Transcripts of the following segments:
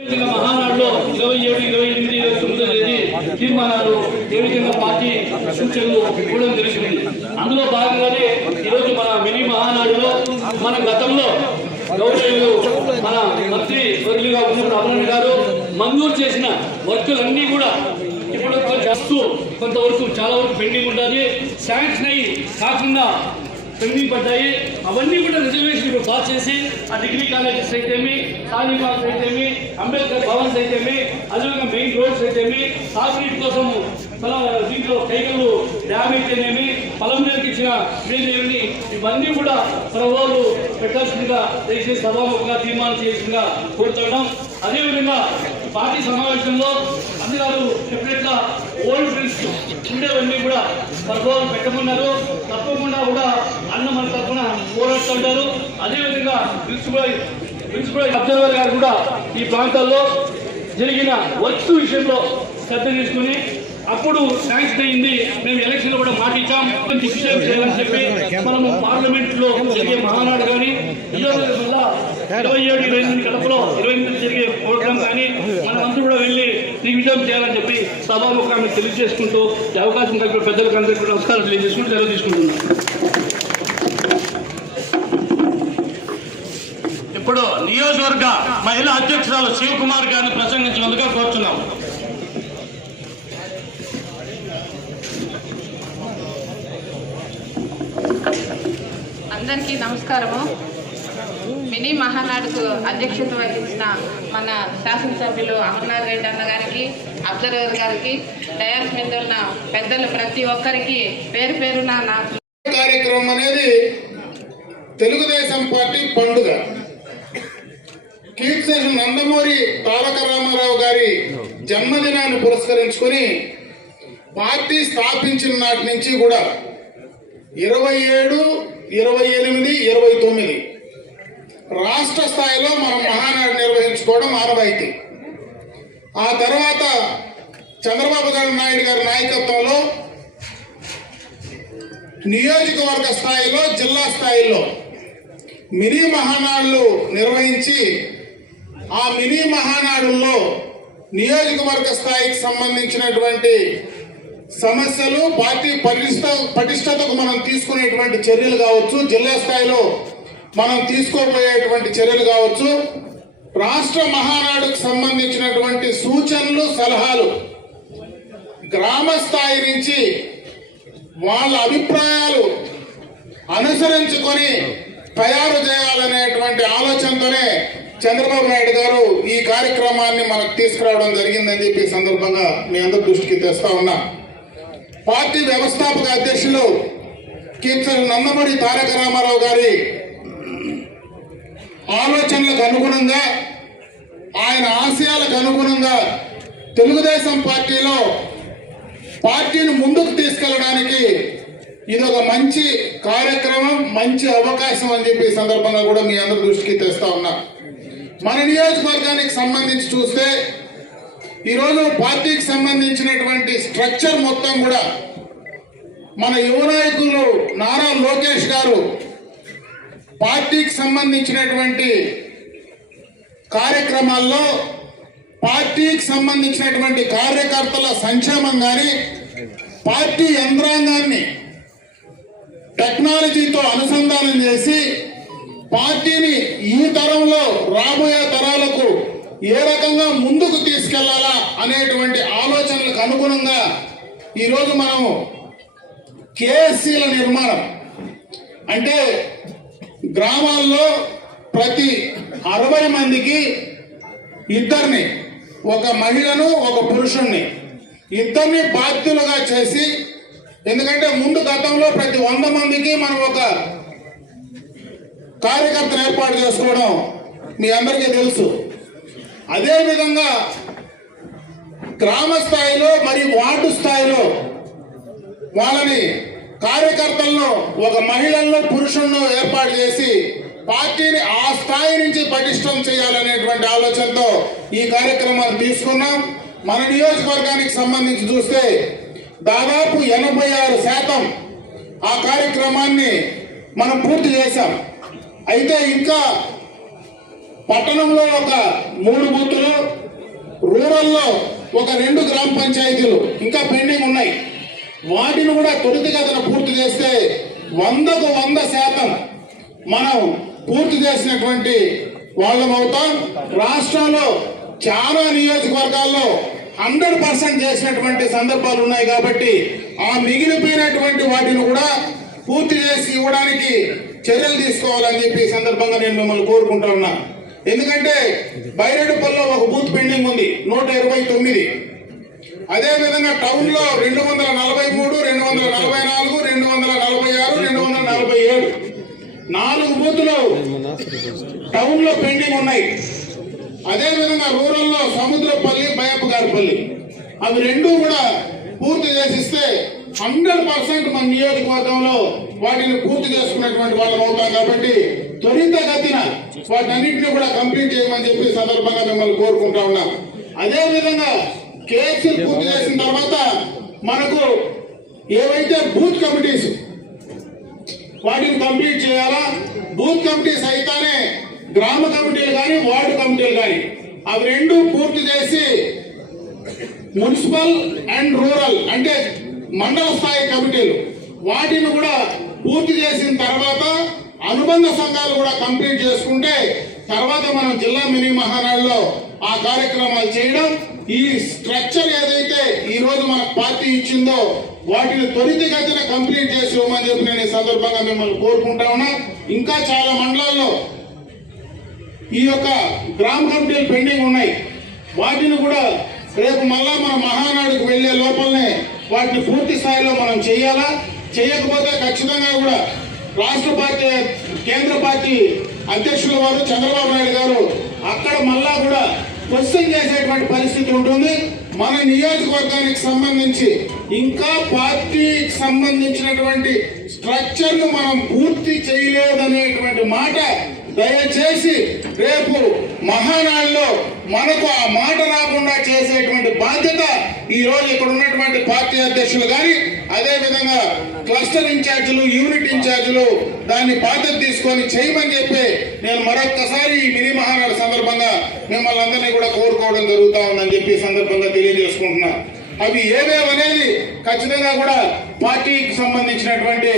మహానాడులో 27, 28, 29 తేదీ తీర్మానాలు ఏ విధంగా పార్టీ సూచనలు ఇవ్వడం జరిగింది. అందులో భాగంగానే ఈరోజు మన మినీ మహానాడులో మన గతంలో గౌరవులు మన మంత్రి వర్యులుగా ఉన్నప్పుడు అమరన్ గారు మంజూరు చేసిన వర్కులన్నీ కూడా ఇప్పుడు కొంతవరకు చాలా వరకు పెండింగ్ ఉంటుంది. శాంక్షన్ అయ్యి కాకుండా పెండింగ్ పడ్డాయి. అవన్నీ కూడా రిజర్వేషన్ ఇప్పుడు పాస్ చేసి ఆ డిగ్రీ కాలేజెస్ అయితేమి, ఖాళీ పాస్ అయితేమి, అంబేద్కర్ భవన్స్ అయితేమి, అదేవిధంగా మెయిన్ రోడ్స్ అయితేమి, సాగునీటి కోసం దీంట్లో కైకలు డ్యామ్ అయితేనేమి, పొలంలోకి ఇచ్చిన నీళ్ళని ఇవన్నీ కూడా ప్రభుత్వాలు పెట్టాల్సిందిగా దయచేసి సభాముఖంగా తీర్మానం చేయాల్సిందిగా కోరుతున్నాం. అదేవిధంగా పార్టీ సమావేశంలో అందరూ చెప్పినట్ల ఓల్డ్ ఫ్రెండ్స్ ఉండేవన్నీ కూడా ప్రభుత్వాలు పెట్టమన్నారు. తప్పకుండా కూడా అన్న మన తరఫున పోరాడుతుంటారు. అదేవిధంగా ప్రిన్సిపల్ అబ్జర్వర్ గారు కూడా ఈ ప్రాంతాల్లో జరిగిన వర్క్స్ విషయంలో శ్రద్ధ తీసుకుని అప్పుడు శాంక్షన్ అయింది. మేము ఎలక్షన్ లో కూడా మాట ఇచ్చాం దిగ్విజయం చేయాలని చెప్పి మనము పార్లమెంట్ లో జరిగే మహానాడు కానీ 27, 28 కడపలో 28 జరిగే ప్రోగ్రాం కానీ మనమంతా కూడా వెళ్ళి దిగ్విజయం చేయాలని చెప్పి సభాముఖంగా తెలియజేసుకుంటూ అవకాశం కలిగిన పెద్దలకు అందరికీ కూడా నమస్కారం తెలియజేసుకుంటూ సెలవు తీసుకుంటున్నాం. ఇప్పుడు నియోజకవర్గ మహిళా అధ్యక్షురాలు శివకుమార్ గారిని ప్రసంగించినందుకు కోరుతున్నాం. అందరికీ నమస్కారము. మినీ మహానాడుకు అధ్యక్షత వహించిన మన శాసనసభ్యులు అమర్నాథ్ రెడ్డి అన్న గారికి, అబ్జర్వర్ గారికి, డయాస్ మీద ఉన్న పెద్దలు ప్రతి ఒక్కరికి పేరు పేరున నా కార్యక్రమం అనేది తెలుగుదేశం పార్టీ పండుగ. కీర్తిశేషు నందమూరి తారక రామారావు గారి జన్మదినాన్ని పురస్కరించుకొని పార్టీ స్థాపించిన నాటి నుంచి కూడా 27, 28, 29 రాష్ట్ర స్థాయిలో మనం మహానాడు నిర్వహించుకోవడం ఆనవాయితీ. ఆ తర్వాత చంద్రబాబు నాయుడు గారి నాయకత్వంలో నియోజకవర్గ స్థాయిలో, జిల్లా స్థాయిలో మినీ మహానాడులు నిర్వహించి ఆ మినీ మహానాడుల్లో నియోజకవర్గ స్థాయికి సంబంధించినటువంటి సమస్యలు, పార్టీ పటిష్టతకు మనం తీసుకునేటువంటి చర్యలు కావచ్చు, జిల్లా స్థాయిలో మనం తీసుకోబోయేటువంటి చర్యలు కావచ్చు, రాష్ట్ర మహానాడుకు సంబంధించినటువంటి సూచనలు, సలహాలు గ్రామ స్థాయి నుంచి వాళ్ళ అభిప్రాయాలు అనుసరించుకొని తయారు చేయాలనేటువంటి ఆలోచనతోనే చంద్రబాబు నాయుడు గారు ఈ కార్యక్రమాన్ని మనకు తీసుకురావడం జరిగిందని చెప్పి సందర్భంగా మీ అందరి దృష్టికి తెస్తా ఉన్నా. పార్టీ వ్యవస్థాపక అధ్యక్షులు కీర్తిశేషు నందమూరి తారక రామారావు గారి ఆలోచనలకు అనుగుణంగా, ఆయన ఆశయాలకు అనుగుణంగా తెలుగుదేశం పార్టీలో పార్టీని ముందుకు తీసుకెళ్ళడానికి ఇదొక మంచి కార్యక్రమం, మంచి అవకాశం అని చెప్పి సందర్భంగా కూడా మీ అందరి దృష్టికి తెస్తా ఉన్నా. మన నియోజకవర్గానికి సంబంధించి చూస్తే ఈరోజు పార్టీకి సంబంధించినటువంటి స్ట్రక్చర్ మొత్తం కూడా మన యువ నాయకులు నారా లోకేష్ గారు పార్టీకి సంబంధించినటువంటి కార్యక్రమాల్లో, పార్టీకి సంబంధించినటువంటి కార్యకర్తల సంక్షేమం కానీ, పార్టీ యంత్రాంగాన్ని టెక్నాలజీతో అనుసంధానం చేసి పార్టీని ఈ తరంలో రాబోయే తరాలకు ఏ రకంగా ముందుకు తీసుకెళ్లాలా అనేటువంటి ఆలోచనలకు అనుగుణంగా ఈరోజు మనం కేఎస్సీల నిర్మాణం, అంటే గ్రామాల్లో ప్రతి 60 మందికి ఇద్దరిని, ఒక మహిళను, ఒక పురుషుణ్ణి, ఇద్దరిని బాధ్యులుగా చేసి, ఎందుకంటే ముందు గతంలో ప్రతి 100 మందికి మనం ఒక కార్యకర్తను ఏర్పాటు చేసుకోవడం మీ అందరికీ తెలుసు. అదేవిధంగా గ్రామ స్థాయిలో మరియు వార్డు స్థాయిలో వాళ్ళని కార్యకర్తలను, ఒక మహిళలను, పురుషులను ఏర్పాటు చేసి పార్టీని ఆ స్థాయి నుంచి పటిష్టం చేయాలనేటువంటి ఆలోచనతో ఈ కార్యక్రమాన్ని తీసుకున్నాం. మన నియోజకవర్గానికి సంబంధించి చూస్తే దాదాపు 86% ఆ కార్యక్రమాన్ని మనం పూర్తి చేశాం. అయితే ఇంకా పట్టణంలో ఒక 3 బూతులు, రూరల్లో ఒక 2 గ్రామ పంచాయతీలు ఇంకా పెండింగ్ ఉన్నాయి. వాటిని కూడా త్వరితగతిన పూర్తి చేస్తే 100కు 100% మనం పూర్తి చేసినటువంటి వాళ్ళం అవుతాం. రాష్ట్రంలో చాలా నియోజకవర్గాల్లో 100% చేసినటువంటి సందర్భాలు ఉన్నాయి. కాబట్టి ఆ మిగిలిపోయినటువంటి వాటిని కూడా పూర్తి చేసి ఇవ్వడానికి చర్యలు తీసుకోవాలని చెప్పి ఈ సందర్భంగా నేను మిమ్మల్ని కోరుకుంటా ఉన్నా. ఎందుకంటే బైరెడ్డిపల్లిలో ఒక బూత్ పెండింగ్ ఉంది 129. అదేవిధంగా టౌన్ లో 243, 244, 246, 247 4 బూతులు టౌన్ లో పెండింగ్ ఉన్నాయి. అదేవిధంగా రూరల్ లో సముద్రపల్లి, బయపగారిపల్లి అవి 2 కూడా పూర్తి చేసిస్తే 100% మన నియోజకవర్గంలో వాటిని పూర్తి చేసుకున్నటువంటి వాళ్ళం అవుతాం. కాబట్టి త్వరితగతిన వాటన్నింటినీ కూడా కంప్లీట్ చేయమని చెప్పి సందర్భంగా మిమ్మల్ని కోరుకుంటా ఉన్నాం. అదేవిధంగా కేసులు పూర్తి చేసిన తర్వాత మనకు ఏవైతే బూత్ కమిటీస్ వాటిని కంప్లీట్ చేయాలా. బూత్ కమిటీస్ అయితేనే గ్రామ కమిటీలు కానీ వార్డు కమిటీలు కానీ అవి 2 పూర్తి చేసి మున్సిపల్ అండ్ రూరల్ అంటే మండల స్థాయి కమిటీలు వాటిని కూడా పూర్తి చేసిన తర్వాత అనుబంధ సంఘాలు కూడా కంప్లీట్ చేసుకుంటే తర్వాత మనం జిల్లా మినీ మహానాడులో ఆ కార్యక్రమాలు చేయడం. ఈ స్ట్రక్చర్ ఏదైతే ఈ రోజు మన పార్టీ ఇచ్చిందో వాటిని త్వరితగతిన కంప్లీట్ చేసి ఇవ్వమని చెప్పి నేను ఈ సందర్భంగా మిమ్మల్ని కోరుకుంటా ఉన్నా. ఇంకా చాలా మండలాల్లో ఈ యొక్క గ్రామ కమిటీలు పెండింగ్ ఉన్నాయి. వాటిని కూడా రేపు మళ్ళా మన మహానాడుకు వెళ్లే లోపలనే వాటిని పూర్తి స్థాయిలో మనం చేయాలా. చేయకపోతే ఖచ్చితంగా కూడా రాష్ట్ర పార్టీ కేంద్ర పార్టీ అధ్యక్షుల వారు చంద్రబాబు నాయుడు గారు అక్కడ మళ్ళా కూడా క్వశ్చన్ చేసేటువంటి పరిస్థితి ఉంటుంది. మన నియోజకవర్గానికి సంబంధించి ఇంకా పార్టీకి సంబంధించినటువంటి స్ట్రక్చర్ ను మనం పూర్తి చేయలేదనేటువంటి మాట దయచేసి రేపు మహానాడులో మనకు ఆ మాట రాకుండా చేసేటువంటి బాధ్యత ఈ రోజు ఇక్కడ ఉన్నటువంటి పార్టీ అధ్యక్షులు కానీ అదే విధంగా క్లస్టర్ ఇన్ఛార్జీలు, యూనిట్ ఇన్ఛార్జీలు దాన్ని బాధ్యత తీసుకొని చేయమని చెప్పి నేను మరొక్కసారి ఈ మినీ మహానాడు సందర్భంగా మిమ్మల్ని అందరినీ కూడా కోరుకోవడం జరుగుతా ఉందని చెప్పి ఈ సందర్భంగా తెలియజేసుకుంటున్నా. అవి ఏవేవనేది ఖచ్చితంగా కూడా పార్టీకి సంబంధించినటువంటి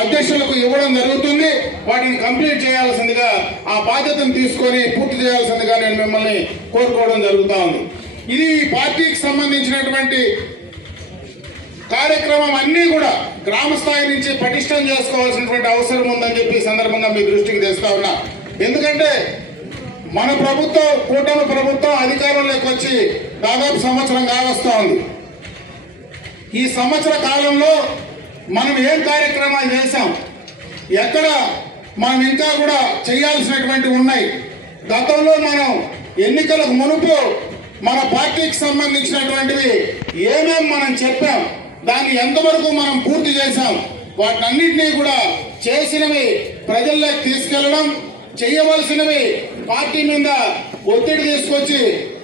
అధ్యక్షులకు ఇవ్వడం జరుగుతుంది. వాటిని కంప్లీట్ చేయాల్సిందిగా ఆ బాధ్యతను తీసుకొని పూర్తి చేయాల్సిందిగా నేను మిమ్మల్ని కోరుకోవడం జరుగుతా ఉంది. ఇది పార్టీకి సంబంధించినటువంటి కార్యక్రమం అన్నీ కూడా గ్రామ స్థాయి నుంచి పటిష్టం చేసుకోవాల్సినటువంటి అవసరం ఉందని చెప్పి ఈ సందర్భంగా మీ దృష్టికి తెస్తా ఉన్నా. ఎందుకంటే మన ప్రభుత్వం, కూటమి ప్రభుత్వం అధికారంలోకి వచ్చి దాదాపు సంవత్సరం కావస్తా ఉంది. ఈ సంవత్సర కాలంలో మనం ఏం కార్యక్రమాలు చేశాం, ఎక్కడ మనం ఇంకా కూడా చేయాల్సినటువంటి ఉన్నాయి. గతంలో మనం ఎన్నికలకు మునుపు మన పార్టీకి సంబంధించినటువంటివి ఏమేమి మనం చెప్పాం, దాన్ని ఎంతవరకు మనం పూర్తి చేశాం, వాటన్నిటినీ కూడా చేసినవి ప్రజల్లోకి తీసుకెళ్లడం, చేయవలసినవి పార్టీ మీద ఒత్తిడి తీసుకొచ్చి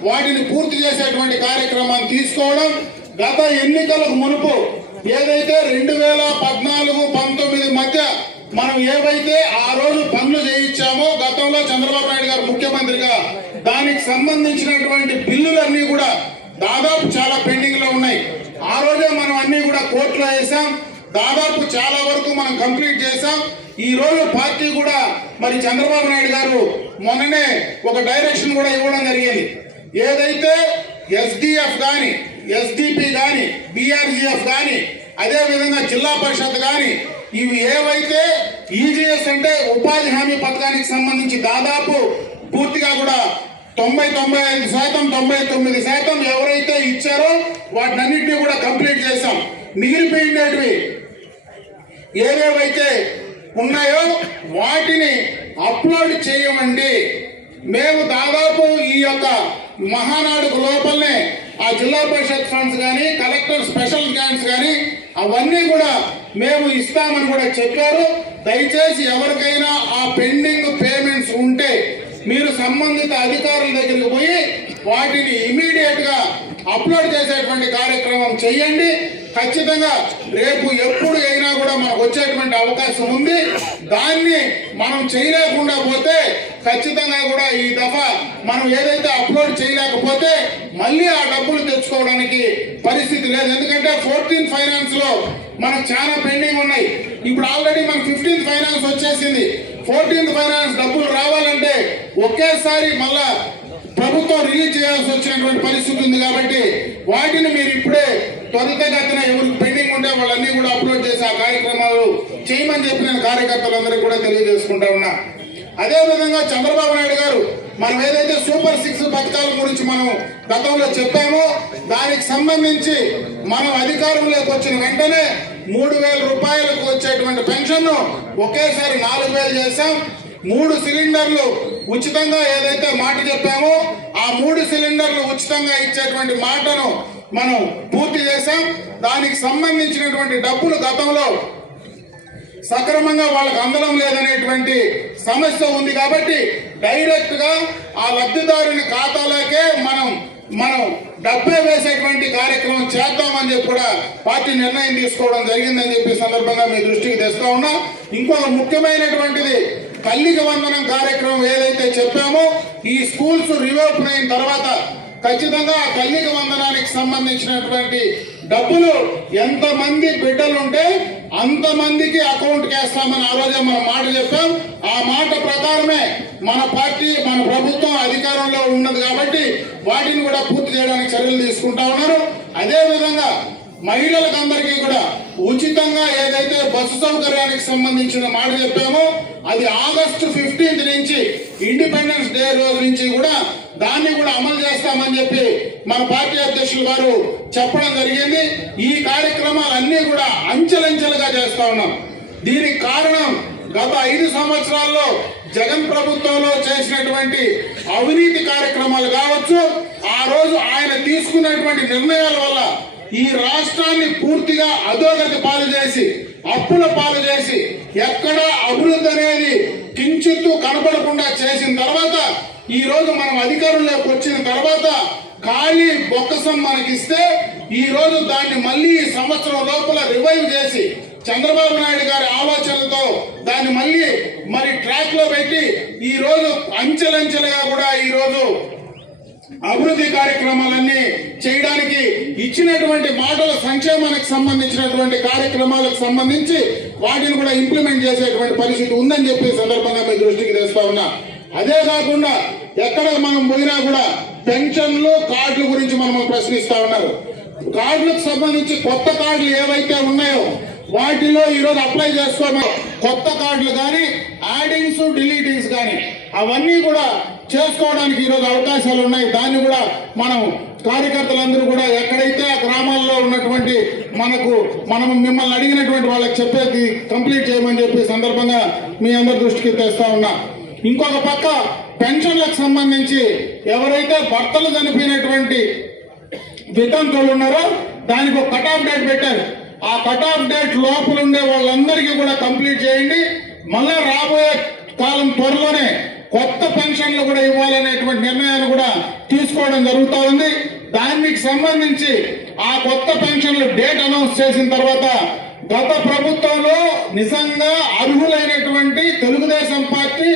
వాటిని పూర్తి చేసేటువంటి కార్యక్రమాన్ని తీసుకోవడం. గత ఎన్నికలకు మునుపు ఏదైతే 2014-19 మధ్య మనం ఏవైతే ఆ రోజు పనులు చేయించామో గతంలో చంద్రబాబు నాయుడు గారు ముఖ్యమంత్రిగా, దానికి సంబంధించినటువంటి బిల్లులన్నీ కూడా దాదాపు చాలా పెండింగ్ లో ఉన్నాయి. ఆ రోజే మనం అన్ని కూడా కోర్టులో వేసాం. దాదాపు చాలా వరకు మనం కంప్లీట్ చేసాం. ఈ రోజు పార్టీ కూడా మరి చంద్రబాబు నాయుడు గారు మొన్ననే ఒక డైరెక్షన్ కూడా ఇవ్వడం జరిగింది. ఏదైతే ఎస్డిఎఫ్ కానీ, ఎస్డిపి కానీ, బిఆర్జిఎఫ్ కానీ, అదే విధంగా జిల్లా పరిషత్ కానీ, ఇవి ఏవైతే ఈజీఎస్ అంటే ఉపాధి హామీ పథకానికి సంబంధించి దాదాపు పూర్తిగా కూడా 95%, 99% ఎవరైతే ఇచ్చారో వాటినన్నింటినీ కూడా కంప్లీట్ చేశాం. మిగిలిపోయినవి ఏవేవైతే ఉన్నాయో వాటిని అప్లోడ్ చేయమండి. మేము దాదాపు ఈ యొక్క మహానాడుకు లోపలనే ఆ జిల్లా పరిషత్ ఫండ్స్ కానీ, కలెక్టర్ స్పెషల్ గ్రాంట్స్ కానీ అవన్నీ కూడా మేము ఇస్తామని కూడా చెప్పారు. దయచేసి ఎవరికైనా ఆ పెండింగ్ పేమెంట్స్ ఉంటే మీరు సంబంధిత అధికారుల దగ్గరికి పోయి వాటిని ఇమీడియట్ గా అప్లోడ్ చేసేటువంటి కార్యక్రమం చేయండి. ఖచ్చితంగా రేపు ఎప్పుడు అయినా కూడా మనకు వచ్చేటువంటి అవకాశం ఉంది. దాన్ని మనం చేయలేకుండా పోతే ఖచ్చితంగా కూడా ఈ దఫా మనం ఏదైతే అప్లోడ్ చేయలేకపోతే మళ్ళీ ఆ డబ్బులు తెచ్చుకోవడానికి పరిస్థితి లేదు. ఎందుకంటే 14th ఫైనాన్స్ లో మనకు చాలా పెండింగ్ ఉన్నాయి. ఇప్పుడు ఆల్రెడీ మనకు 15th ఫైనాన్స్ వచ్చేసింది. 14th ఫైనాన్స్ డబ్బులు రావాలంటే ఒకేసారి మళ్ళా ప్రభుత్వం రిలీజ్ చేయాల్సి వచ్చినటువంటి పరిస్థితి ఉంది. కాబట్టి వాటిని మీరు ఇప్పుడే త్వరితగతిన ఎవరికి పెండింగ్ ఉంటే వాళ్ళన్నీ కూడా అప్లోడ్ చేసి ఆ కార్యక్రమాలు చేయమని చెప్పి నేను కార్యకర్తలందరికీ కూడా తెలియజేసుకుంటా ఉన్నా. అదేవిధంగా చంద్రబాబు నాయుడు గారు మనం ఏదైతే సూపర్ 6 పథకాల గురించి మనం గతంలో చెప్పామో దానికి సంబంధించి మనం అధికారంలోకి వచ్చిన వెంటనే 3,000 రూపాయలకు వచ్చేటువంటి పెన్షన్ ఒకేసారి 4,000 చేశాం. 3 సిలిండర్లు ఉచితంగా ఏదైతే మాట చెప్పామో ఆ 3 సిలిండర్లు ఉచితంగా ఇచ్చేటువంటి మాటను మనం పూర్తి చేశాం. దానికి సంబంధించినటువంటి డబ్బులు గతంలో సక్రమంగా వాళ్ళకి అందడం లేదనేటువంటి సమస్య ఉంది. కాబట్టి డైరెక్ట్ గా ఆ లబ్ధిదారుని ఖాతాలోకే మనం డబ్బే వేసేటువంటి కార్యక్రమం చేద్దామని చెప్పి కూడా పార్టీ నిర్ణయం తీసుకోవడం జరిగిందని చెప్పి సందర్భంగా మీ దృష్టికి తెస్తా ఉన్నా. ఇంకొక ముఖ్యమైనటువంటిది తల్లికి వందనం కార్యక్రమం ఏదైతే చెప్పామో ఈ స్కూల్స్ రీఓపెన్ అయిన తర్వాత ఖచ్చితంగా ఆ తల్లికి వందనానికి సంబంధించినటువంటి డబ్బులు ఎంతమంది బిడ్డలుంటే అంతమందికి అకౌంట్ వేస్తామని ఆ రోజే మనం మాట చెప్పాం. ఆ మాట ప్రకారమే మన పార్టీ మన ప్రభుత్వం అధికారంలో ఉన్నది కాబట్టి వాటిని కూడా పూర్తి చేయడానికి చర్యలు తీసుకుంటా ఉన్నారు. అదే విధంగా మహిళలకు అందరికీ కూడా ఉచితంగా ఏదైతే బస్సు సౌకర్యానికి సంబంధించిన మాట చెప్పామో అది ఆగస్టు 15th నుంచి ఇండిపెండెన్స్ డే రోజు నుంచి కూడా దాన్ని కూడా అమలు చేస్తామని చెప్పి మన పార్టీ అధ్యక్షులు గారు చెప్పడం జరిగింది. ఈ కార్యక్రమాలన్నీ కూడా అంచెలంచెలుగా చేస్తా ఉన్నాం. దీనికి కారణం గత 5 సంవత్సరాల్లో జగన్ ప్రభుత్వంలో చేసినటువంటి అవినీతి కార్యక్రమాలు కావచ్చు, ఆ రోజు ఆయన తీసుకున్నటువంటి నిర్ణయాల వల్ల ఈ రాష్ట్రాన్ని పూర్తిగా అధోగతి పాలు చేసి అప్పుల పాలు చేసి ఎక్కడ అభివృద్ధి అనేది కించిత్తు కనపడకుండా చేసిన తర్వాత ఈ రోజు మనం అధికారంలోకి వచ్చిన తర్వాత ఖాళీ బొక్కసం మనకిస్తే ఈ రోజు దాన్ని మళ్ళీ ఈ సంవత్సరం లోపల రివైవ్ చేసి చంద్రబాబు నాయుడు గారి ఆలోచనలతో దాన్ని మరి ట్రాక్ లో పెట్టి ఈ రోజు అంచెలంచెలుగా కూడా ఈ రోజు అభివృద్ధి కార్యక్రమాలన్నీ చేయడానికి ఇచ్చినటువంటి మాటల సంక్షేమానికి సంబంధించినటువంటి కార్యక్రమాలకు సంబంధించి వాటిని కూడా ఇంప్లిమెంట్ చేసేటువంటి పరిస్థితి ఉందని చెప్పి సందర్భంగా మీ దృష్టికి తెస్తా ఉన్నా. అదే కాకుండా ఎక్కడ మనం పోయినా కూడా పెన్షన్లు కార్డుల గురించి మనం ప్రశ్నిస్తా ఉన్నారు. కార్డులకు సంబంధించి కొత్త కార్డులు ఏవైతే ఉన్నాయో వాటిలో ఈరోజు అప్లై చేసుకోవడం కొత్త కార్డులు కానీ యాడింగ్స్ డిలీటింగ్స్ కానీ అవన్నీ కూడా చేసుకోవడానికి ఈరోజు అవకాశాలు ఉన్నాయి. దాన్ని కూడా మనం కార్యకర్తలందరూ కూడా ఎక్కడైతే ఆ గ్రామాల్లో ఉన్నటువంటి మనం మిమ్మల్ని అడిగినటువంటి వాళ్ళకి చెప్పేది కంప్లీట్ చేయమని చెప్పి సందర్భంగా మీ అందరి దృష్టికి తెస్తా ఉన్నా. ఇంకొక పక్క పెన్షన్లకు సంబంధించి ఎవరైతే భర్తలు చనిపోయినటువంటి వితంతువులు ఉన్నారో దానికి ఒక కట్ ఆఫ్ డేట్ పెట్టారు. ఆ కట్ ఆఫ్ డేట్ లోపల ఉండే వాళ్ళందరికీ కూడా కంప్లీట్ చేయండి. మళ్ళా రాబోయే కాలం త్వరలోనే కొత్త పెన్షన్లు కూడా ఇవ్వాలనేటువంటి నిర్ణయాన్ని కూడా తీసుకోవడం జరుగుతూ ఉంది. దానికి సంబంధించి ఆ కొత్త పెన్షన్లు డేట్ అనౌన్స్ చేసిన తర్వాత గత ప్రభుత్వంలో నిజంగా అర్హులైనటువంటి తెలుగుదేశం పార్టీ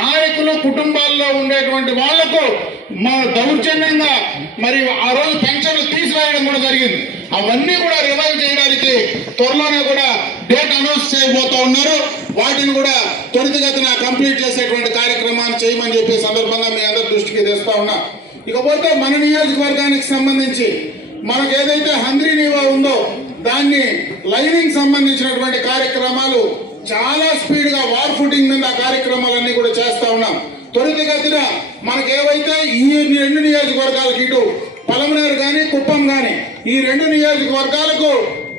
నాయకులు కుటుంబాల్లో ఉండేటువంటి వాళ్లకు దౌర్జన్యంగా మరి ఆ రోజు పెన్షన్లు తీసివేయడం కూడా జరిగింది. అవన్నీ కూడా రివైవ్ చేయడానికి త్వరలోనే కూడా డేట్ అనౌన్స్ చేయబోతా ఉన్నారు. వాటిని కూడా త్వరితగతిన కంప్లీట్ చేసేటువంటి కార్యక్రమాన్ని చేయమని చెప్పే సందర్భంగా మీ అందరి దృష్టికి తెస్తా ఉన్నా. ఇకపోతే మన నియోజకవర్గానికి సంబంధించి మనకు ఏదైతే హంద్రీ నీవా ఉందో దాన్ని లైనింగ్ సంబంధించినటువంటి కార్యక్రమాలు చాలా స్పీడ్ గా వార్ ఫుటింగ్ మీద కార్యక్రమాలన్నీ కూడా చేస్తా ఉన్నాం. త్వరితగతిన మనకు ఏవైతే ఈ 2 నియోజకవర్గాలకు ఇటు పలమనేరు కానీ కుప్పం కానీ ఈ 2 నియోజకవర్గాలకు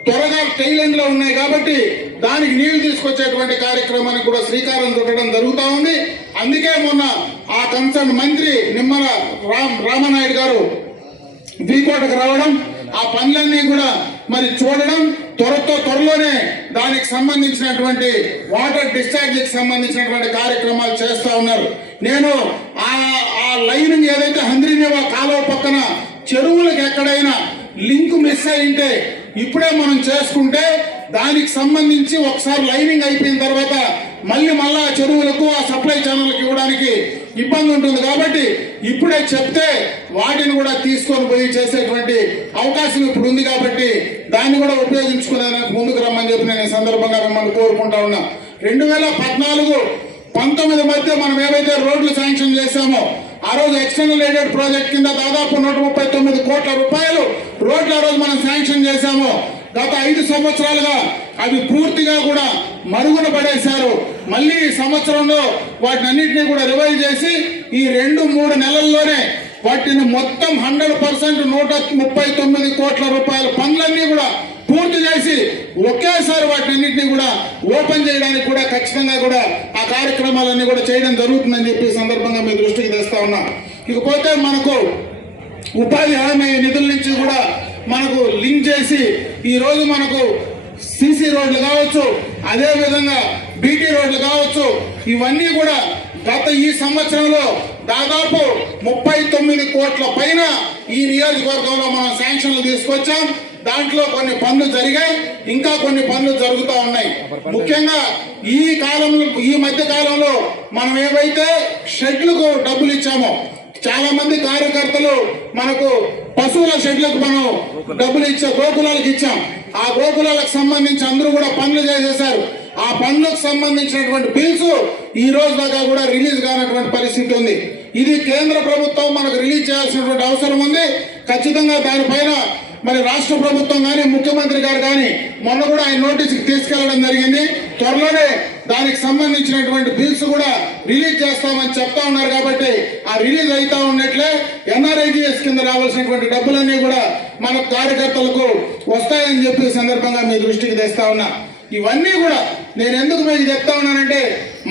త్వరగా టైలెండ్ లో ఉన్నాయి కాబట్టి దానికి నీళ్లు తీసుకొచ్చేటువంటి కార్యక్రమానికి కూడా శ్రీకారం చుట్టడం జరుగుతూ ఉంది. అందుకే మొన్న ఆ కన్సర్న్ మంత్రి నిమ్మల రామనాయుడు గారు వీకోటకు రావడం ఆ పనులన్నీ కూడా మరి చూడడం త్వరలోనే దానికి సంబంధించినటువంటి వాటర్ డిశ్చార్జ్ కి సంబంధించినటువంటి కార్యక్రమాలు చేస్తా ఉన్నారు. నేను ఆ లైనింగ్ ఏదైతే హంద్రీనివా కాలువ పక్కన చెరువులకు ఎక్కడైనా లింక్ మిస్ అయింటే ఇప్పుడే మనం చేసుకుంటే దానికి సంబంధించి ఒకసారి లైనింగ్ అయిపోయిన తర్వాత మళ్ళా చెరువులకు ఆ సప్లై ఛానల్కి ఇవ్వడానికి ఇబ్బంది ఉంటుంది. కాబట్టి ఇప్పుడే చెప్తే వాటిని కూడా తీసుకొని పోయి చేసేటువంటి అవకాశం ఇప్పుడు ఉంది. కాబట్టి దాన్ని కూడా ఉపయోగించుకునేందుకు ముందుకు రమ్మని చెప్పి నేను ఈ సందర్భంగా మిమ్మల్ని కోరుకుంటా ఉన్నా. 2014-19 మధ్య మనం ఏవైతే రోడ్లు శాంక్షన్ చేశామో ఆ రోజు ఎక్స్టర్నల్ ఎయిడెడ్ ప్రాజెక్ట్ కింద దాదాపు 139 కోట్ల రూపాయలు రోడ్లు ఆ రోజు మనం శాంక్షన్ చేశామో గత 5 సంవత్సరాలుగా అవి పూర్తిగా కూడా మరుగున పడేశారు. మళ్ళీ ఈ సంవత్సరంలో వాటిని అన్నింటినీ కూడా రివైవ్ చేసి ఈ 2-3 నెలల్లోనే వాటిని మొత్తం 100% 139 కోట్ల రూపాయల పనులన్నీ కూడా పూర్తి చేసి ఒకేసారి వాటినన్నింటినీ కూడా ఓపెన్ చేయడానికి కూడా ఖచ్చితంగా కూడా ఆ కార్యక్రమాలన్నీ కూడా చేయడం జరుగుతుందని చెప్పి సందర్భంగా మీ దృష్టికి తెస్తా ఉన్నా. ఇకపోతే మనకు ఉపాధి హామీ నిధుల నుంచి కూడా మనకు లింక్ చేసి ఈ రోజు మనకు సిసి రోడ్లు కావచ్చు, అదే విధంగా బీటీ రోడ్లు కావచ్చు, ఇవన్నీ కూడా గత ఈ సంవత్సరంలో దాదాపు 39 కోట్ల పైన ఈ నియోజకవర్గంలో మనం శాంక్షన్లు తీసుకొచ్చాం. దాంట్లో కొన్ని పనులు జరిగాయి, ఇంకా కొన్ని పనులు జరుగుతూ ఉన్నాయి. ముఖ్యంగా ఈ మధ్య కాలంలో మనం ఏవైతే షెడ్లకు డబ్బులు ఇచ్చామో చాలా మంది కార్యకర్తలు మనకు పశువుల షెడ్లకు మనం డబ్బులు గోకులాలకు ఇచ్చాం. ఆ గోకులాలకు సంబంధించి అందరూ కూడా పనులు చేసేశారు. ఆ పనులకు సంబంధించినటువంటి బిల్స్ ఈ రోజు దాకా కూడా రిలీజ్ కానటువంటి పరిస్థితి ఉంది. ఇది కేంద్ర ప్రభుత్వం మనకు రిలీజ్ చేయాల్సినటువంటి అవసరం ఉంది. ఖచ్చితంగా దానిపైన మరి రాష్ట్ర ప్రభుత్వం కానీ ముఖ్యమంత్రి గారు కానీ మొన్న కూడా ఆయన నోటీసుకి తీసుకెళ్లడం జరిగింది. త్వరలోనే దానికి సంబంధించినటువంటి బిల్స్ కూడా రిలీజ్ చేస్తామని చెప్తా ఉన్నారు. కాబట్టి ఆ రిలీజ్ అవుతా ఉన్నట్లే ఎన్ఆర్ఐజిఎస్ కింద రావాల్సినటువంటి డబ్బులన్నీ కూడా మన కార్యకర్తలకు వస్తాయని చెప్పి సందర్భంగా మీ దృష్టికి తెస్తా ఉన్నా. ఇవన్నీ కూడా నేను ఎందుకు మీకు చెప్తా ఉన్నానంటే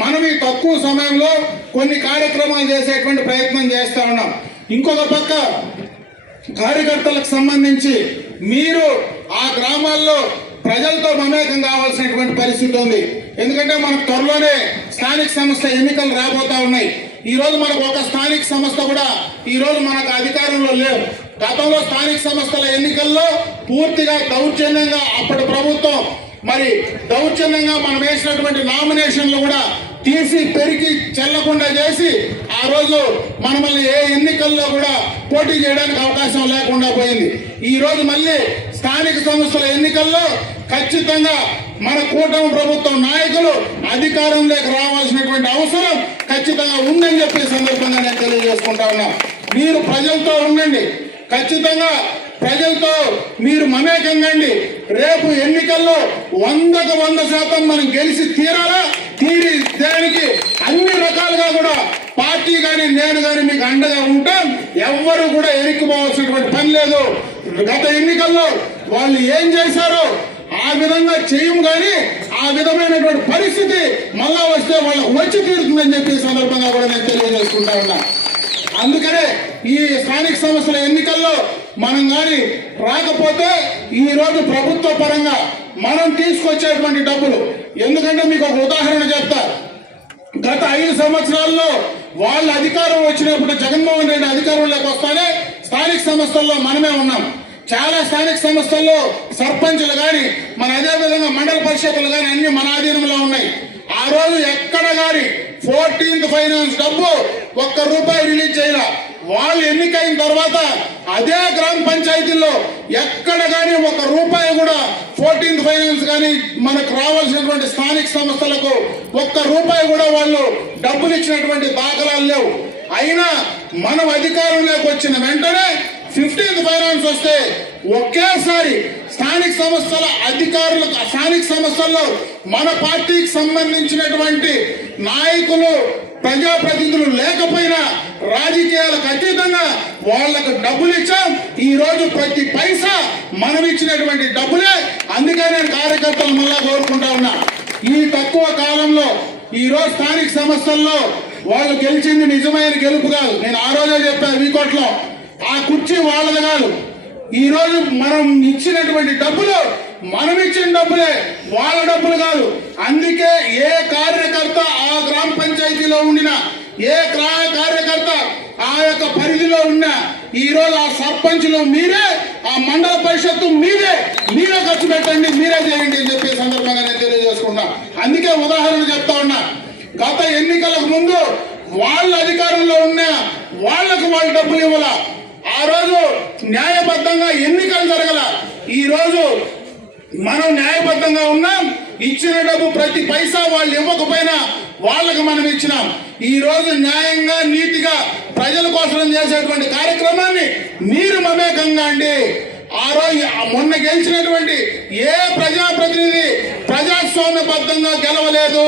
మనం ఈ తక్కువ సమయంలో కొన్ని కార్యక్రమాలు చేసేటువంటి ప్రయత్నం చేస్తా ఉన్నాం. ఇంకొక పక్క కార్యకర్తలకు సంబంధించి మీరు ఆ గ్రామాల్లో ప్రజలతో మమేకం కావాల్సినటువంటి పరిస్థితి ఉంది. ఎందుకంటే మనకు త్వరలోనే స్థానిక సంస్థ ఎన్నికలు రాబోతా ఉన్నాయి. ఈ రోజు మనకు ఒక స్థానిక సంస్థ కూడా ఈ రోజు మనకు అధికారంలో లేవు. గతంలో స్థానిక సంస్థల ఎన్నికల్లో పూర్తిగా దౌర్జన్యంగా అప్పటి ప్రభుత్వం మరి దౌర్జన్యంగా మనం వేసినటువంటి నామినేషన్లు కూడా తీసి పెరిగి చెల్లకుండా చేసి ఆ రోజు మనల్ని ఏ ఎన్నికల్లో కూడా పోటీ చేయడానికి అవకాశం లేకుండా పోయింది. ఈ రోజు మళ్ళీ స్థానిక సంస్థల ఎన్నికల్లో ఖచ్చితంగా మన కూటమి ప్రభుత్వం నాయకులు అధికారంలోకి రావాల్సినటువంటి అవసరం ఖచ్చితంగా ఉందని చెప్పే సందర్భంగా నేను తెలియజేసుకుంటా ఉన్నా. మీరు ప్రజలతో ఉండండి, ఖచ్చితంగా ప్రజలతో మీరు మమేకంగండి. రేపు ఎన్నికల్లో 100% మనం గెలిచి తీరాలా, తీరి దానికి అన్ని రకాలుగా కూడా పార్టీ కానీ నేను కానీ మీకు అండగా ఉంటాం. ఎవ్వరు కూడా ఎన్నికపోవాల్సినటువంటి పని లేదు. గత ఎన్నికల్లో వాళ్ళు ఏం చేశారో ఆ విధంగా చేయము, కానీ ఆ విధమైనటువంటి పరిస్థితి మళ్ళా వస్తే వాళ్ళకు వచ్చి తీరుతుందని చెప్పి సందర్భంగా కూడా నేను తెలియజేసుకుంటా ఉన్నా. అందుకనే ఈ స్థానిక సంస్థల ఎన్నికల్లో మనం కానీ రాకపోతే ఈ రోజు ప్రభుత్వ పరంగా మనం తీసుకొచ్చేటువంటి డబ్బులు, ఎందుకంటే మీకు ఒక ఉదాహరణ చెప్తా. గత 5 సంవత్సరాల్లో వాళ్ళ అధికారం వచ్చినప్పుడు జగన్మోహన్ రెడ్డి అధికారంలోకి వస్తానే స్థానిక సంస్థల్లో మనమే ఉన్నాం. చాలా స్థానిక సంస్థల్లో సర్పంచులు కానీ మన అదే విధంగా మండల పరిషత్తులు కానీ అన్ని మన ఆధీనంలో ఉన్నాయి. ఆ రోజు ఎక్కడ కానీ 14th ఫైనాన్స్ డబ్బు ₹1 రిలీజ్ చేయాల. వాళ్ళు ఎన్నికైన తర్వాత అదే గ్రామ పంచాయతీల్లో ఎక్కడ కానీ ₹1 కూడా 14th ఫైనాన్స్ కానీ మనకు రావాల్సినటువంటి స్థానిక సంస్థలకు ₹1 కూడా వాళ్ళు డబ్బులు ఇచ్చినటువంటి దాఖలాలు లేవు. అయినా మనం అధికారంలోకి వచ్చిన వెంటనే 15th ఫైనాన్స్ వస్తే ఒకేసారి స్థానిక సంస్థల అధికారులకు, స్థానిక సంస్థల్లో మన పార్టీకి సంబంధించినటువంటి నాయకులు ప్రజాప్రతినిధులు లేకపోయినా రాజకీయాలకు అతీతంగా వాళ్లకు డబ్బులు ఇచ్చాం. ఈ రోజు ప్రతి పైసా మనం ఇచ్చినటువంటి డబ్బులే. అందుకే నేను కార్యకర్తలు మళ్ళా కోరుకుంటా ఉన్నా, ఈ తక్కువ కాలంలో ఈ రోజు స్థానిక సంస్థల్లో వాళ్ళు గెలిచింది నిజమైన గెలుపు కాదు. నేను ఆ రోజే చెప్పాను వీకోట్లో, ఆ కుర్చీ వాళ్ళది కాదు. ఈ రోజు మనం ఇచ్చినటువంటి డబ్బులు మనం ఇచ్చిన డబ్బులే, వాళ్ళ డబ్బులు కాదు. అందుకే ఏ కార్యకర్త ఆ గ్రామ పంచాయతీలో ఉండినా, ఏ కార్యకర్త ఆ యొక్క పరిధిలో ఉన్నా, ఈ రోజు ఆ సర్పంచ్లు మీరే, ఆ మండల పరిషత్తు మీరే. మీరే ఖర్చు పెట్టండి, మీరే చేయండి అని చెప్పి సందర్భంగా నేను తెలియజేసుకున్నా. అందుకే ఉదాహరణ చెప్తా ఉన్నా, గత ఎన్నికలకు ముందు వాళ్ళ అధికారంలో ఉన్న వాళ్లకు వాళ్ళు డబ్బులు ఇవ్వాల. ఆ రోజు న్యాయబద్ధంగా ఎన్నికలు జరగల. ఈ రోజు మనం న్యాయబద్ధంగా ఉన్నాం. ఇచ్చిన డబ్బు ప్రతి పైసా వాళ్ళు ఇవ్వకపోయినా వాళ్ళకు మనం ఇచ్చినాం. ఈ రోజు న్యాయంగా నీతిగా ప్రజల కోసం చేసేటువంటి కార్యక్రమాన్ని మీరు మమేకంగా అండి. ఆ రోజు మొన్న గెలిచినటువంటి ఏ ప్రజాప్రతినిధి ప్రజాస్వామ్యబద్ధంగా గెలవలేదు.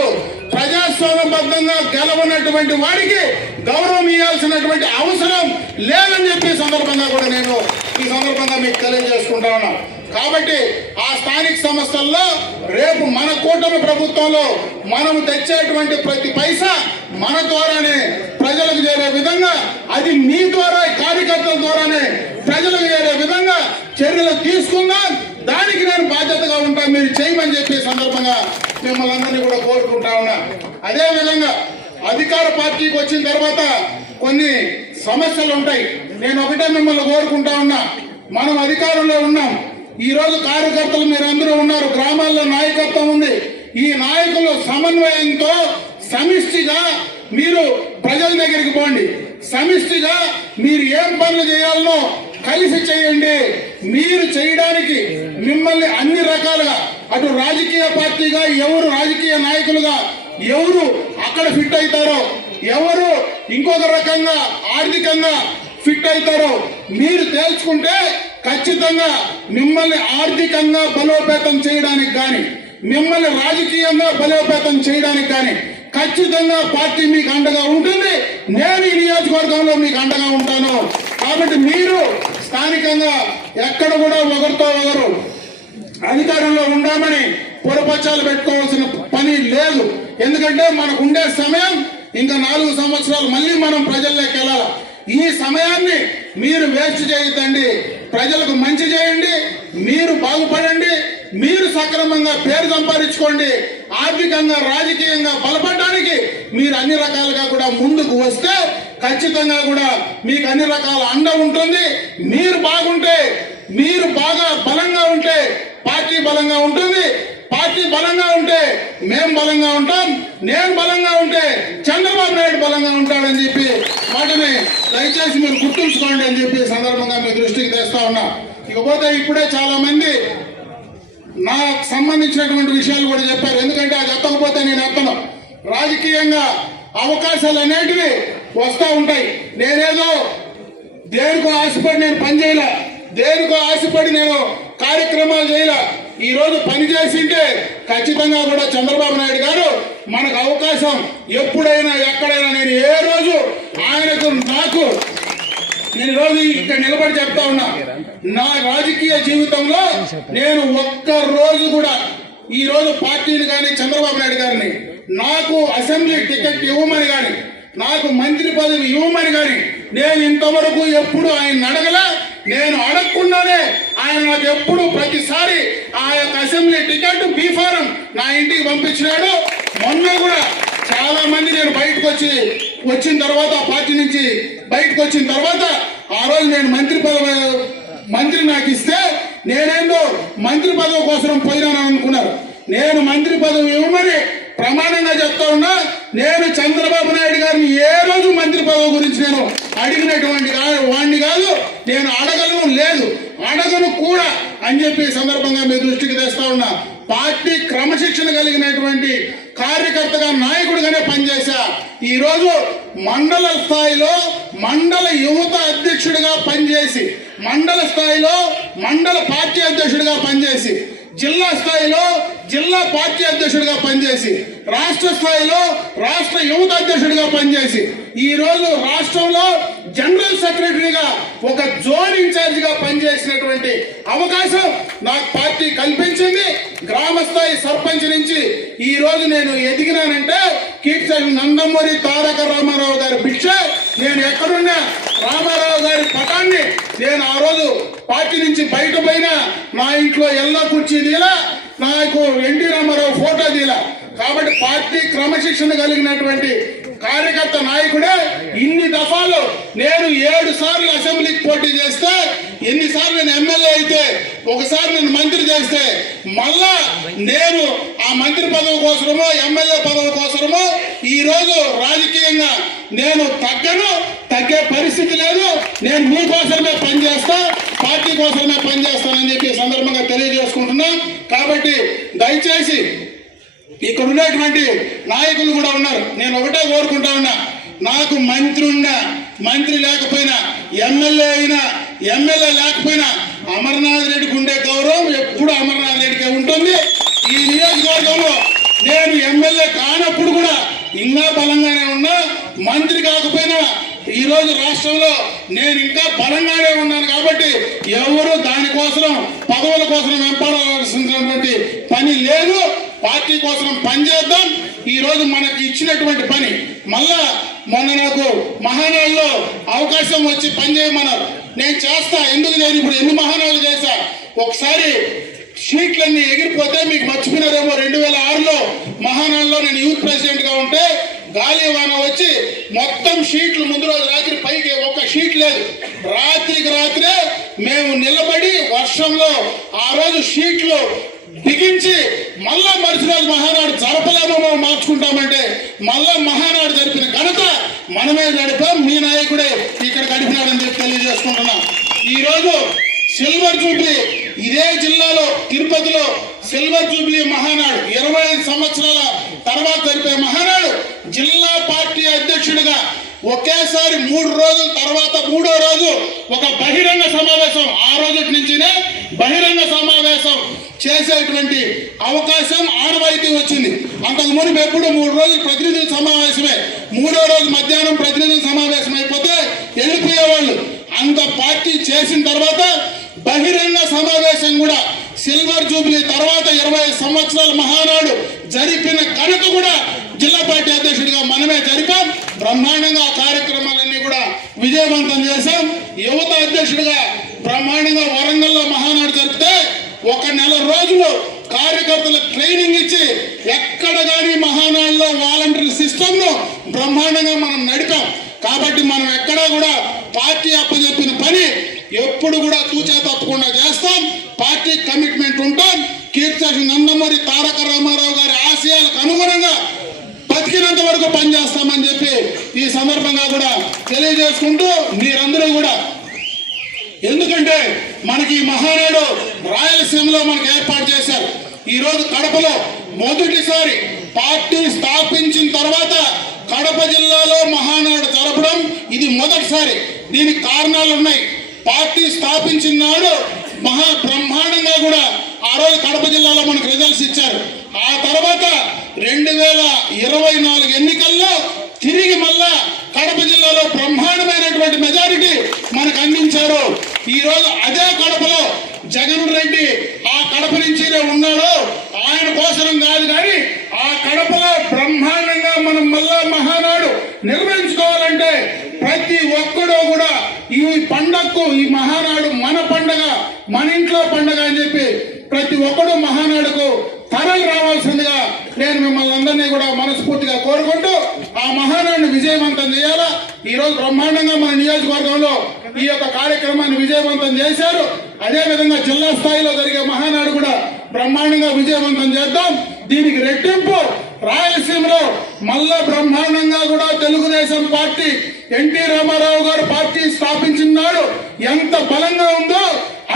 ప్రజాస్వామ్యబద్ధంగా గెలవనటువంటి వాడికి గౌరవం ఇవ్వాల్సినటువంటి అవసరం లేదని చెప్పి సందర్భంగా కూడా నేను ఈ సందర్భంగా మీకు తెలియజేసుకుంటా ఉన్నా. కాబట్టి ఆ స్థానిక సంస్థల్లో రేపు మన కూటమి ప్రభుత్వంలో మనము తెచ్చేటువంటి ప్రతి పైసా మన ద్వారానే ప్రజలకు చేరే విధంగా, అది మీ ద్వారా కార్యకర్తల ద్వారానే ప్రజలకు చేరే విధంగా చర్యలు తీసుకుందాం. దానికి నేను బాధ్యతగా ఉంటాను, మీరు చేయమని చెప్పి సందర్భంగా మిమ్మల్ని అందరినీ కూడా కోరుకుంటా ఉన్నా. అదే విధంగా అధికార పార్టీకి వచ్చిన తర్వాత కొన్ని సమస్యలు ఉంటాయి. నేను ఒకటే మిమ్మల్ని కోరుకుంటా ఉన్నా, మనం అధికారంలో ఉన్నాం. ఈ రోజు కార్యకర్తలు మీరందరూ ఉన్నారు, గ్రామాల్లో నాయకత్వం ఉంది. ఈ నాయకులు సమన్వయంతో సమిష్టిగా మీరు ప్రజల దగ్గరికి పోండి. సమిష్టిగా మీరు ఏం పనులు చేయాలనో కలిసి చేయండి. మీరు చేయడానికి మిమ్మల్ని అన్ని రకాలుగా, అటు రాజకీయ పార్టీగా ఎవరు రాజకీయ నాయకులుగా ఎవరు అక్కడ ఫిట్ అవుతారో, ఎవరు ఇంకొక రకంగా ఆర్థికంగా ఫిట్ అవుతారో మీరు తేల్చుకుంటే ఖచ్చితంగా మిమ్మల్ని ఆర్థికంగా బలోపేతం చేయడానికి కానీ, మిమ్మల్ని రాజకీయంగా బలోపేతం చేయడానికి కానీ ఖచ్చితంగా పార్టీ మీకు అండగా ఉంటుంది. నేను ఈ నియోజకవర్గంలో మీకు అండగా ఉంటాను. కాబట్టి మీరు స్థానికంగా ఎక్కడ కూడా ఒకరితో ఒకరు అధికారంలో ఉండామని పొరపచ్చాలు పెట్టుకోవాల్సిన పని లేదు. ఎందుకంటే మనకు ఉండే సమయం ఇంకా 4 సంవత్సరాలు మళ్ళీ మనం ప్రజల్లోకి వెళ్ళాలి. ఈ సమయాన్ని మీరు వేస్ట్ చేయొద్దండి. ప్రజలకు మంచి చేయండి, మీరు బాగుపడండి, మీరు సక్రమంగా పేరు సంపాదించుకోండి. ఆర్థికంగా రాజకీయంగా బలపడడానికి మీరు అన్ని రకాలుగా కూడా ముందుకు వస్తే ఖచ్చితంగా కూడా మీకు అన్ని రకాల అండ ఉంటుంది. మీరు బాగుంటే, మీరు బాగా బలంగా ఉంటే పార్టీ బలంగా ఉంటుంది. పార్టీ బలంగా ఉంటే మేము బలంగా ఉంటాం. నేను బలంగా ఉంటే చంద్రబాబు నాయుడు బలంగా ఉంటాడని చెప్పి వాటిని దయచేసి మీరు గుర్తుంచుకోండి అని చెప్పి సందర్భంగా మీ దృష్టికి తెస్తా ఉన్నా. ఇకపోతే ఇప్పుడే చాలా మంది నాకు సంబంధించినటువంటి విషయాలు కూడా చెప్పారు. ఎందుకంటే అది ఎత్తకపోతే నేను ఎత్తను. రాజకీయంగా అవకాశాలు అనేటివి వస్తూ ఉంటాయి. నేనేదో దేనికో ఆశపడి నేను పని చేయలే, దేనికో ఆశపడి నేను కార్యక్రమాలు చేయలే. ఈ రోజు పని చేసింటే ఖచ్చితంగా కూడా చంద్రబాబు నాయుడు గారు మనకు అవకాశం ఎప్పుడైనా ఎక్కడైనా, నేను ఏ రోజు ఆయనకు నేను ఈరోజు ఇక్కడ నిలబడి చెప్తా ఉన్నా, నా రాజకీయ జీవితంలో నేను ఒక్క రోజు కూడా ఈ రోజు పార్టీని కానీ చంద్రబాబు నాయుడు గారిని నాకు అసెంబ్లీ టికెట్ ఇవ్వమని కానీ, నాకు మంత్రి పదవి ఇవ్వమని కానీ నేను ఇంతవరకు ఎప్పుడు ఆయన అడగల. నేను అడగకుండానే ఆయన నాకు ఎప్పుడు ప్రతిసారి ఆ యొక్క అసెంబ్లీ టికెట్ బీఫారం నా ఇంటికి పంపించినాడు. మొన్న కూడా చాలా మంది నేను బయటకు వచ్చిన తర్వాత, పార్టీ నుంచి బయటకు వచ్చిన తర్వాత ఆ రోజు నేను మంత్రి నాకు ఇస్తే నేనేందో మంత్రి పదవి కోసం పోయినాను అనుకున్నారు. నేను మంత్రి పదవి ఇవ్వమని ప్రమాణంగా చెప్తా ఉన్నా. నేను చంద్రబాబు నాయుడు గారిని ఏ రోజు మంత్రి పదవి గురించి నేను అడిగినటువంటి వాడిని కాదు, నేను అడగను కూడా అని చెప్పి సందర్భంగా మీ దృష్టికి తెస్తా ఉన్నా. పార్టీ క్రమశిక్షణ కలిగినటువంటి కార్యకర్తగా, నాయకుడిగానే పనిచేశా. ఈరోజు మండల స్థాయిలో మండల యువత అధ్యక్షుడిగా పనిచేసి, మండల స్థాయిలో మండల పార్టీ అధ్యక్షుడిగా పనిచేసి, జిల్లా స్థాయిలో జిల్లా పార్టీ అధ్యక్షుడిగా పనిచేసి, రాష్ట్ర స్థాయిలో రాష్ట్ర యువత అధ్యక్షుడిగా పనిచేసి, ఈ రోజు రాష్ట్రంలో జనరల్ సెక్రటరీగా ఒక జోన్ ఇన్ఛార్జిగా పనిచేసినటువంటి అవకాశం నాకు పార్టీ కల్పించింది. గ్రామ స్థాయి సర్పంచ్ నుంచి ఈ రోజు నేను ఎదిగినానంటే కీర్తి నందమూరి తారక రామారావు గారి భిక్ష. నేను ఎక్కడున్నా రామారావు గారి పటాన్ని నేను ఆ రోజు పార్టీ నుంచి బయట పోయినా నా ఇంట్లో ఎల్లా కుర్చీ తీలా, నాకు ఎన్టీ రామారావు ఫోటో తీలా. కాబట్టి పార్టీ క్రమశిక్షణ కలిగినటువంటి కార్యకర్త నాయకుడే ఇన్ని దఫాలు నేను 7 సార్లు అసెంబ్లీకి పోటీ చేస్తే, ఎన్నిసార్లు నేను ఎమ్మెల్యే అయితే, ఒకసారి నేను మంత్రి చేస్తే, మళ్ళా నేను ఆ మంత్రి పదవి కోసమో ఎమ్మెల్యే పదవి కోసమో ఈరోజు రాజకీయంగా నేను తగ్గే పరిస్థితి లేదు. నేను మీకోసమే పనిచేస్తా, పార్టీ కోసమే పనిచేస్తానని చెప్పి సందర్భంగా తెలియజేసుకుంటున్నా. కాబట్టి దయచేసి ఇక్కడ ఉన్నటువంటి నాయకులు కూడా ఉన్నారు. నేను ఒకటే కోరుకుంటా ఉన్నా, నాకు మంత్రి లేకపోయినా, ఎమ్మెల్యే అయినా, ఎమ్మెల్యే లేకపోయినా అమర్నాథ్ రెడ్డికి ఉండే గౌరవం ఎప్పుడు అమర్నాథ్ రెడ్డికే ఉంటుంది. ఈ నియోజకవర్గంలో నేను ఎమ్మెల్యే కానప్పుడు కూడా ఇంకా బలంగానే ఉన్నా, మంత్రి కాకపోయినా ఈ రోజు రాష్ట్రంలో నేను ఇంకా బలంగానే ఉన్నాను. కాబట్టి ఎవరు దానికోసం పదవుల కోసం వెంపడాల్సినటువంటి పని లేదు. పార్టీ కోసం పనిచేద్దాం. ఈ రోజు మనకి ఇచ్చినటువంటి పని మళ్ళా మొన్న నాకు మహానాడులో అవకాశం వచ్చి పనిచేయమన్నారు. నేను చేస్తా, ఎందుకు నేను ఇప్పుడు ఎన్ని మహానాడులు చేశా. ఒకసారి షీట్లన్నీ ఎగిరిపోతే మీకు మర్చిపోయినారేమో, 2006లో మహానాడులో నేను యూత్ ప్రెసిడెంట్ గా ఉంటే గాలివాన వచ్చి మొత్తం షీట్లు ముందు రోజు రాత్రి పైకి ఒక్క షీట్ లేదు. రాత్రికి రాత్రే మేము నిలబడి వర్షంలో ఆ రోజు షీట్లు బిగించి మళ్ళా మరుసటి మహానాడు జరపలేమో మార్చుకుంటామంటే మళ్ళా మహానాడు జరిపిన ఘనత మనమే నడిపాం. మీ నాయకుడే ఇక్కడ గడిపినాడని చెప్పి తెలియజేసుకుంటున్నాం. ఈరోజు సిల్వర్ జూబ్లీ ఇదే జిల్లాలో తిరుపతిలో సిల్వర్ జూబ్లీ మహానాడు 25 సంవత్సరాల తర్వాత జరిపే మహానాడు జిల్లా పార్టీ అధ్యక్షుడిగా ఒకేసారి 3 రోజుల తర్వాత 3వ రోజు ఒక బహిరంగ సమావేశం, ఆ రోజు నుంచినే బహిరంగ సమావేశం చేసేటువంటి అవకాశం ఆనవాయితీ వచ్చింది. అంతకు మునుపు ఎప్పుడు 3 రోజులు ప్రతినిధుల సమావేశమే, 3వ రోజు మధ్యాహ్నం ప్రతినిధుల సమావేశం అయిపోతే వెళ్ళిపోయేవాళ్ళు. అంత పార్టీ చేసిన తర్వాత బహిరంగ సమావేశం కూడా సిల్వర్ జూబ్లీ తర్వాత 20 సంవత్సరాల మహానాడు జరిపిన ఘనత కూడా జిల్లా పార్టీ అధ్యక్షుడిగా మనమే జరిపాం. బ్రహ్మాండంగా కార్యక్రమాలన్నీ కూడా విజయవంతం చేశాం. యువత అధ్యక్షుడిగా బ్రహ్మాండంగా వరంగల్లో మహానాడు జరిపితే 1 నెల రోజులు కార్యకర్తలకు ట్రైనింగ్ ఇచ్చి ఎక్కడ కానీ మహానాడులో వాలంటీర్ సిస్టమ్ ను బ్రహ్మాండంగా మనం నడిపాం. కాబట్టి మనం ఎక్కడా కూడా పార్టీ అప్పచెప్పిన పని ఎప్పుడు కూడా తూచా తప్పకుండా చేస్తాం. పార్టీ కమిట్మెంట్ ఉంటాం. కీర్తి నందమూరి తారక రామారావు గారి ఆశయాలకు అనుగుణంగా బతికినంత వరకు పనిచేస్తామని చెప్పి ఈ సందర్భంగా కూడా తెలియజేసుకుంటూ మీరందరూ కూడా, ఎందుకంటే మనకి ఈ మహానాడు రాయలసీమలో మనకు ఏర్పాటు చేశారు. ఈ రోజు కడపలో మొదటిసారి పార్టీ స్థాపించిన తర్వాత కడప జిల్లాలో మహానాడు జరపడం ఇది మొదటిసారి. దీనికి కారణాలు ఉన్నాయి. పార్టీ స్థాపించిన నాడు బ్రహ్మాండంగా కూడా ఆ రోజు కడప జిల్లాలో మనకు రిజల్ట్స్ ఇచ్చారు. ఆ తర్వాత 2024 ఎన్నికల్లో తిరిగి మళ్ళా కడప జిల్లాలో బ్రహ్మాండమైనటువంటి మెజారిటీ మనకు అందించారు. ఈ రోజు అదే కడపలో జగన్ రెడ్డి ఆ కడప నుంచినే ఉన్నాడు. ఆయన కోసం కాదు కానీ ఆ కడపలో బ్రహ్మాండంగా మనం మళ్ళా మహానాడు నిర్వహించుకోవాలంటే ప్రతి ఒక్కడూ కూడా ఈ పండగకు, ఈ మహానాడు మన పండగ, మన ఇంట్లో పండగ అని చెప్పి ప్రతి ఒక్కడు మహానాడుకు తరలి రావాల్సిందిగా నేను మిమ్మల్ని అందరినీ కూడా మనస్ఫూర్తిగా కోరుకుంటూ ఆ మహానాడుని విజయవంతం చేయాలా. ఈ రోజు బ్రహ్మాండంగా మన నియోజకవర్గంలో ఈ యొక్క కార్యక్రమాన్ని విజయవంతం చేశారు. అదేవిధంగా జిల్లా స్థాయిలో జరిగే మహానాడు కూడా బ్రహ్మాండంగా విజయవంతం చేద్దాం. దీనికి రెట్టింపు రాయలసీమలో మళ్ళా బ్రహ్మాండంగా కూడా తెలుగుదేశం పార్టీ ఎన్టీ రామారావు గారు పార్టీ స్థాపించిన నాడు ఎంత బలంగా ఉందో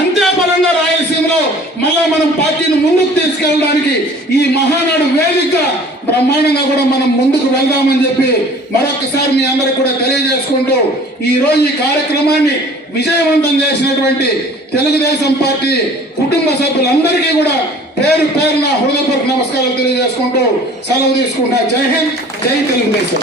అంతే బలంగా రాయలసీమలో మళ్ళా మనం పార్టీని ముందుకు తీసుకెళ్ళడానికి ఈ మహానాడు వేదికగా బ్రహ్మాండంగా కూడా మనం ముందుకు వెళ్దామని చెప్పి మరొకసారి మీ అందరికి కూడా తెలియజేసుకుంటూ ఈ రోజు ఈ కార్యక్రమాన్ని విజయవంతం చేసినటువంటి తెలుగుదేశం పార్టీ కుటుంబ సభ్యులందరికీ కూడా పేరు పేరున హృదయపూర్వక నమస్కారాలు తెలియజేసుకుంటూ సెలవు తీసుకుంటున్నా. జై హింద్, జై తెలుగుదేశం.